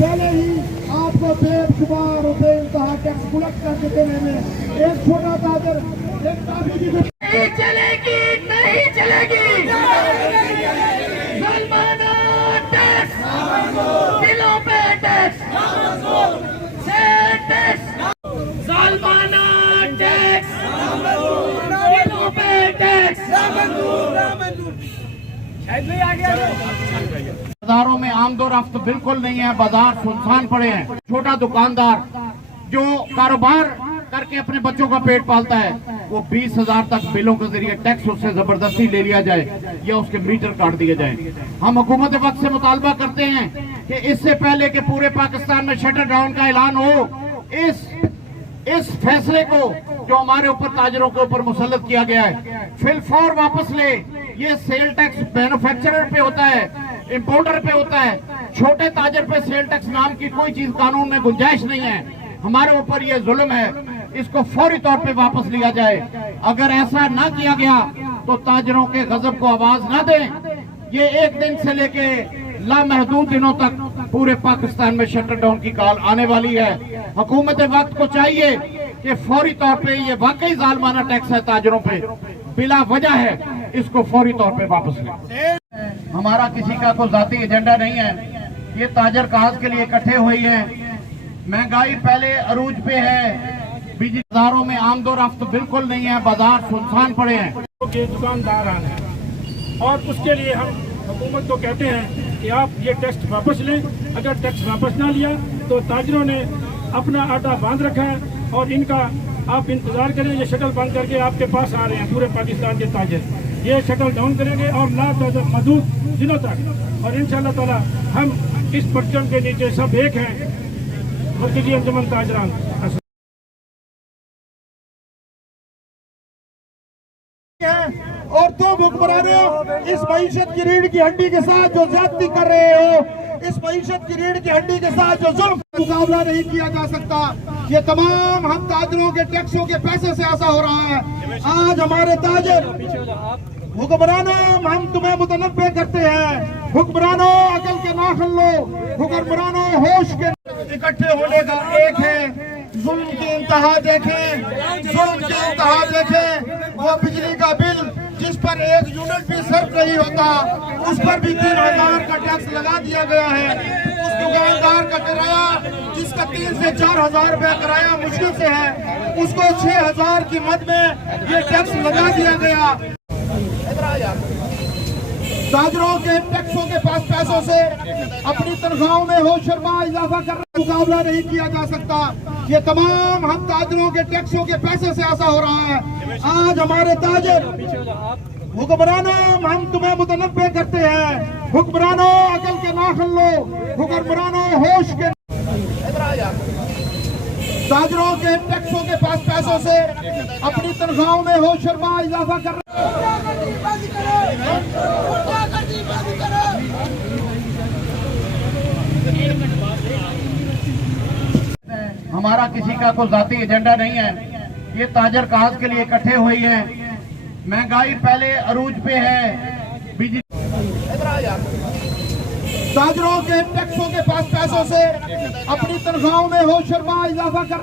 पहले ही आपको बेशुमार रुपए इंतहा टैक्स कलेक्ट करके देने में एक छोटा ताजर एक काफी की नहीं चलेगी, नहीं चलेगी। सलमाना टैक्स, बिलों पे टैक्स, सलमाना टैक्स, बिलों पे टैक्स। बाजारों में आमदोरफ्त बिल्कुल नहीं है, बाजार सुनसान पड़े हैं। छोटा दुकानदार जो कारोबार करके अपने बच्चों का पेट पालता है, वो 20,000 तक बिलों के जरिए टैक्स उससे जबरदस्ती ले लिया जाए या उसके मीटर काट दिए जाए। हम हुकूमत वक्त से मुतालबा करते हैं कि इससे पहले कि पूरे पाकिस्तान में शटर डाउन का ऐलान हो, इस फैसले को जो हमारे ऊपर ताजरों के ऊपर मुसल्लत किया गया है फिलफौर वापस ले। ये सेल टैक्स मैन्युफैक्चरर पे होता है, इंपोर्टर पे होता है, छोटे ताजर पे सेल टैक्स नाम की कोई चीज कानून में गुंजाइश नहीं है। हमारे ऊपर ये जुल्म है, इसको फौरी तौर पे वापस लिया जाए। अगर ऐसा ना किया गया तो ताजरों के गजब को आवाज ना दें। ये एक दिन से लेके लामहदूद दिनों तक पूरे पाकिस्तान में शटर डाउन की कॉल आने वाली है। हुकूमत वक्त को चाहिए कि फौरी तौर पे ये वाकई जालमाना टैक्स है ताजरों पे, बिला वजह है, इसको फौरी तौर पे वापस लें। हमारा किसी का कोई जाती एजेंडा नहीं है। ये ताजर काज के लिए इकट्ठे हुई है। महंगाई पहले अरूज पे है, बिजली बाजारों में आमदोरफ्त बिल्कुल नहीं है, बाजार सुनसान पड़े हैं। के दुकानदार आने हैं और उसके लिए हम हुकूमत को कहते हैं कि आप ये टैक्स वापस लें। अगर टैक्स वापस ना लिया तो ताजरों ने अपना आटा बांध रखा है और इनका आप इंतजार करें। ये शटल बंद करके आपके पास आ रहे हैं पूरे पाकिस्तान के ताजर, ये शटल डाउन करेंगे और महदूद दिनों तक। और इंशाअल्लाह ताला हम इस परचम के नीचे सब एक हैं। मरकजी अंजुमन ताजरान और तुम हुक्मरानों इस मईशत की रीढ़ की हड्डी के साथ जो ज्यादती कर रहे हो, इस मईशत की रीढ़ की हड्डी के साथ जो जुल्म का मुकाबला नहीं किया जा सकता। ये तमाम हम ताजरों के टैक्सों के पैसे से ऐसा हो रहा है। आज हमारे ताजर हुक्मरानों हम तुम्हें मुतनब्बे करते हैं। हुक्मरानों अकल के नाखन लो, हुक्मरानों होश के इकट्ठे होने का एक है। जुल्म की इंतहा देखें, जुल्म की इंतहा देखें। वो बिजली का बिल जिस पर 1 यूनिट भी सर्व नहीं होता, उस पर भी 3,000 का टैक्स लगा दिया गया है। उस दुकानदार का किराया जिसका 3 से 4,000 रुपया किराया मुश्किल से है, उसको 6,000 की मद में ये टैक्स लगा दिया गया। ताजरों के टैक्सों के पास पैसों से अपनी तनख्वाहों में होशरमा इजाफा कर मुकाबला नहीं किया जा सकता। ये तमाम हम ताजरों के टैक्सों के पैसे से ऐसा हो रहा है। आज हमारे ताजर हुक्मरानों हम तुम्हें मुतनब्बे करते हैं। हुक्मरानों अकल के नाखन लो, हुक्मरानों होश के। ताजरों के टैक्सों के पास पैसों से अपनी तनख्वाहों में होशरमा इजाफा कर हमारा किसी का कोई जाती एजेंडा नहीं है। ये ताजर काज के लिए इकट्ठे हुई है। महंगाई पहले अरूज पे है, बिजली ताजरों के टैक्सों के पास पैसों से अपनी तनख्वाहों में होशरमा इजाफा कर